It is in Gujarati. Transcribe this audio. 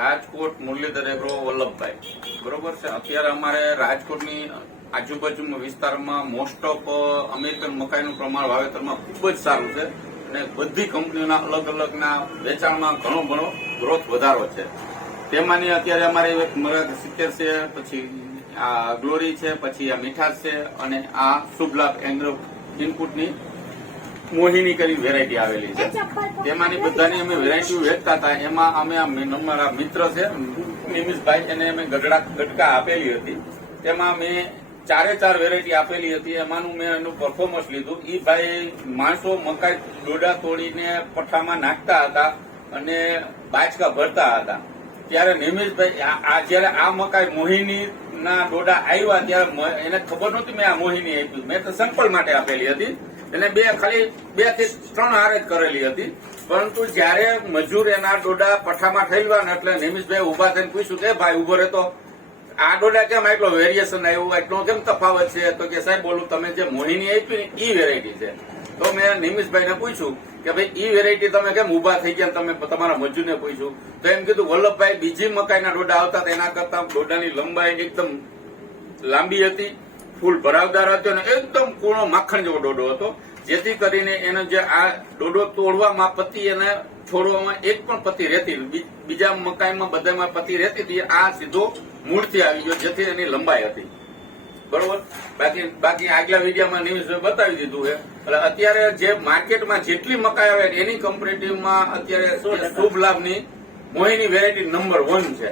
રાજકોટ મુરલીધર એગ્રો વલ્લભભાઈ. બરોબર છે? અત્યારે અમારે રાજકોટની આજુબાજુ વિસ્તારમાં મોસ્ટ ઓફ અમેરિકન મકાઈનું પ્રમાણ વાવેતરમાં ખૂબ જ સારું છે અને બધી કંપનીઓના અલગ અલગના વેચાણમાં ઘણો ઘણો ગ્રોથ વધારો છે. તેમાંની અત્યારે અમારે એક મરદ સિત્તેર છે, પછી આ ગ્લોરી છે, પછી આ મીઠાસ છે અને આ શુભ લાભ એન્ગ્રો ઇનપુટની મોહિની કરી વેરાયટી આવેલી છે. તેમાંની બધાની અમે વેરાયટીઓ વેચતા હતા. એમાં અમે અમારા મિત્ર છે નિમિષભાઈ એને અમે ગઢડા ગટકા આપેલી હતી. તેમાં મેં ચારે ચાર વેરાયટી આપેલી હતી. એમાંનું મેં એનું પરફોર્મન્સ લીધું. એ ભાઈ માણસો મકાઈ ડોડા તોડીને પઠ્ઠામાં નાખતા હતા અને બાચકા ભરતા હતા. ત્યારે નિમિષભાઈ આ જયારે આ મકાઈ મોહિની ના ડોડા આવ્યા ત્યારે એને ખબર નહોતી મેં આ મોહિની આપ્યું મેં તો સંપલ માટે આપેલી હતી. એને બે ખાલી બેથી ત્રણ હારે જ કરેલી હતી. પરંતુ જયારે મજૂર એના ડોડા પઠામાં ઠેલવા ને એટલે નિમિષભાઈ ઊભા થઈને પૂછ્યું કે ભાઈ ઊભો રહેતો. આ ડોડા કેમ એટલો વેરિએશન આવ્યું? એટલો કેમ તફાવત છે? તો કે, સાહેબ, બોલું, તમે જે મોહિની આપી ને, ઈ વેરાયટી છે. તો મેં નિમિષભાઈને પૂછ્યું કે, ભાઈ, ઈ વેરાયટી તમે કેમ ઊભા થઈ ગયા? તમે તમારા મજૂરને પૂછ્યું. તો એમ કીધું, વલ્લભભાઈ, બીજી મકાઈના ડોડા આવતા એના કરતા ડોડાની લંબાઈ એકદમ લાંબી હતી. ફૂલ ભરાવદાર હતો અને એકદમ કૂણો માખણ જેવો ડોડો હતો. જેથી કરીને એનો જે આ ડોડો તોડવામાં પતિ અને છોડવામાં એક પણ પતિ રહેતી બીજા મકાઈમાં બધામાં પતિ રહેતી હતી આ સીધો મૂળથી આવી ગયો જેથી એની લંબાઈ હતી. બરોબર? બાકી બાકી આગલા વિડીયોમાં ન્યૂઝ બતાવી દીધું છે. એટલે અત્યારે જે માર્કેટમાં જેટલી મકાઈ આવે એની કમ્પેરેટિવમાં અત્યારે શુભ લાભની મોહિની વેરાયટી નંબર વન છે.